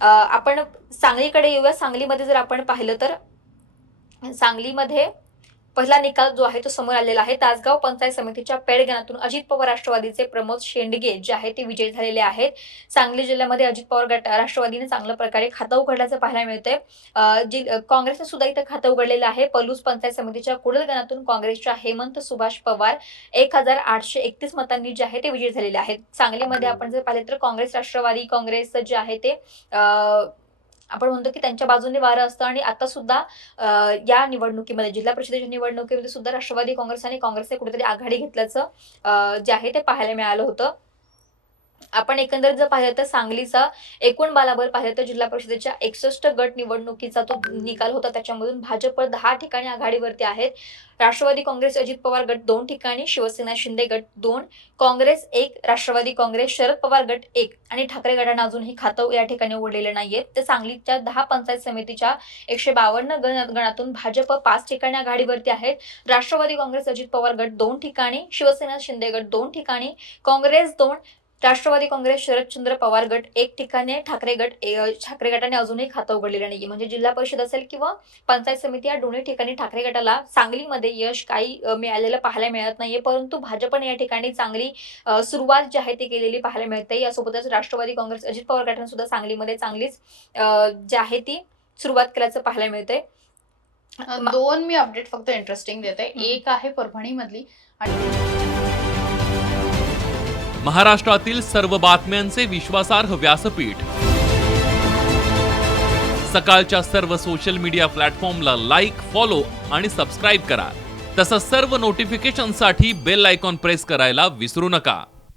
आपण सांगलीकडे येऊया. सांगलीमध्ये जर आपण पाहिलं तर सांगलीमध्ये पहिला निकाल जो आहे तो समोर आलेला आहे. तासगाव पंचायत समितीच्या पेड गणातून अजित पवार राष्ट्रवादीचे प्रमोद शेंडगे जे आहे ते विजयी झालेले आहेत. सांगली जिल्ह्यामध्ये अजित पवार गट राष्ट्रवादीने चांगल्या प्रकारे खातं उघडल्याचं पाहायला मिळतंय. काँग्रेसने सुद्धा इथं खातं उघडलेलं आहे. पलूस पंचायत समितीच्या कुडल गणातून काँग्रेसच्या हेमंत सुभाष पवार 1831 मतांनी जे आहे ते विजयी झालेले आहेत. सांगलीमध्ये आपण जर पाहिले तर काँग्रेस राष्ट्रवादी काँग्रेस जे आहे ते आपण म्हणतो की त्यांच्या बाजूने वारं असतं आणि आता सुद्धा या निवडणुकीमध्ये जिल्हा परिषदेच्या निवडणुकीमध्ये सुद्धा राष्ट्रवादी काँग्रेस आणि काँग्रेसने कुठेतरी आघाडी घेतल्याचं जे आहे ते पाहायला मिळालं होतं. आपण एकंदरीत जर पाहिलं तर सांगलीचा एकूण बालाबल पाहिलं तर जिल्हा परिषदेच्या 61 गट निवडणुकीचा तो निकाल होता. त्याच्यामधून भाजप 10 ठिकाणी आघाडीवरती आहेत. राष्ट्रवादी काँग्रेस अजित पवार गट 2 ठिकाणी, शिवसेना शिंदे गट 2, काँग्रेस 1, राष्ट्रवादी काँग्रेस शरद पवार गट 1 आणि ठाकरे गटानं अजूनही खातं या ठिकाणी उघडलेलं नाहीये. तर सांगलीच्या 10 पंचायत समितीच्या 152 गणातून भाजप 5 ठिकाणी आघाडीवरती आहेत. राष्ट्रवादी काँग्रेस अजित पवार गट 2 ठिकाणी, शिवसेना शिंदे गट 2 ठिकाणी, काँग्रेस 2, राष्ट्रवादी काँग्रेस शरदचंद्र पवार गट 1 ठिकाणी, ठाकरे गटाने अजूनही खातं उघडलेलं नाहीये. म्हणजे जिल्हा परिषद असेल किंवा पंचायत समिती या दोन्ही ठिकाणी ठाकरे गटाला सांगलीमध्ये यश काही मिळालेलं पाहायला मिळत नाहीये. परंतु भाजपने या ठिकाणी चांगली सुरुवात जी आहे ती केलेली पाहायला मिळते. यासोबतच राष्ट्रवादी काँग्रेस अजित पवार गटाने सुद्धा सांगलीमध्ये चांगलीच जी आहे ती सुरुवात केल्याचं पाहायला मिळतंय. दोन मी अपडेट फक्त इंटरेस्टिंग देते. एक आहे परभणी मधली आणि महाराष्ट्रातील सर्व बातम्यांचे विश्वासार्ह व्यासपीठ सकाळच्या सर्व सोशल मीडिया प्लॅटफॉर्मला लाईक, फॉलो आणि सबस्क्राईब करा. तसंच सर्व नोटिफिकेशनसाठी बेल आयकॉन प्रेस करायला विसरू नका.